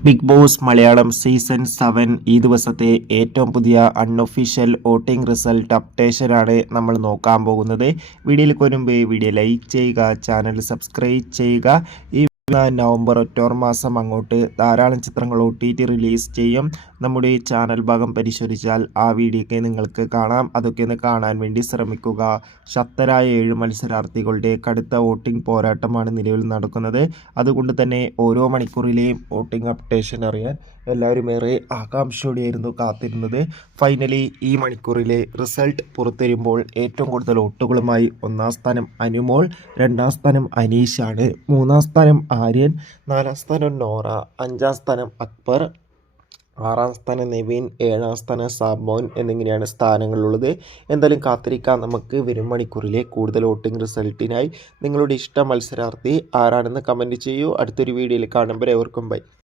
Big Boss Malayalam season seven ഈ ദിവസത്തെ ഏറ്റവും പുതിയ അൺഒഫീഷ്യൽ വോട്ടിംഗ് റിസൾട്ട് അപ്ഡേഷനാണ് നമ്മൾ നോക്കാൻ പോകുന്നത്. വീഡിയോയിൽ കൊരുമ്പ് വീഡിയോ ലൈക്ക് ചെയ്യുക ചാനൽ സബ്സ്ക്രൈബ് ചെയ്യുക. ഈ നവംബർ ഒറ്റോർ മാസം അങ്ങോട്ട് ധാരാളം ചിത്രങ്ങൾ ഒ ടി ടി റിലീസ് ചെയ്യും. നമ്മുടെ ഈ ചാനൽ ഭാഗം പരിശോധിച്ചാൽ ആ വീഡിയോക്കെ നിങ്ങൾക്ക് കാണാം. അതൊക്കെ ഒന്ന് കാണാൻ വേണ്ടി ശ്രമിക്കുക. ശക്തരായ ഏഴ് മത്സരാർത്ഥികളുടെ കടുത്ത വോട്ടിംഗ് പോരാട്ടമാണ് നിലവിൽ നടക്കുന്നത്. അതുകൊണ്ട് തന്നെ ഓരോ മണിക്കൂറിലെയും വോട്ടിംഗ് അപ്ഡേഷൻ അറിയാൻ എല്ലാവരും ഏറെ ആകാംക്ഷയോടെയായിരുന്നു കാത്തിരുന്നത്. ഫൈനലി ഈ മണിക്കൂറിലെ റിസൾട്ട് പുറത്തുവരുമ്പോൾ ഏറ്റവും കൂടുതൽ വോട്ടുകളുമായി ഒന്നാം സ്ഥാനം അനുമോൾ രണ്ടാം സ്ഥാനം അനീഷാണ് മൂന്നാം സ്ഥാനം ആര്യൻ നാലാം സ്ഥാനം നോറ അഞ്ചാം സ്ഥാനം അക്ബർ ആറാം സ്ഥാനം നിവിൻ ഏഴാം സ്ഥാനം സാബോൻ എന്നിങ്ങനെയാണ് സ്ഥാനങ്ങളുള്ളത്. എന്തായാലും കാത്തിരിക്കാം. നമുക്ക് വരും മണിക്കൂറിലെ കൂടുതൽ വോട്ടിംഗ് റിസൾട്ടിനായി. നിങ്ങളുടെ ഇഷ്ട മത്സരാർത്ഥി ആരാണെന്ന് കമന്റ് ചെയ്യൂ. അടുത്തൊരു വീഡിയോയിൽ കാണുമ്പോൾ എവർക്കും ബൈ.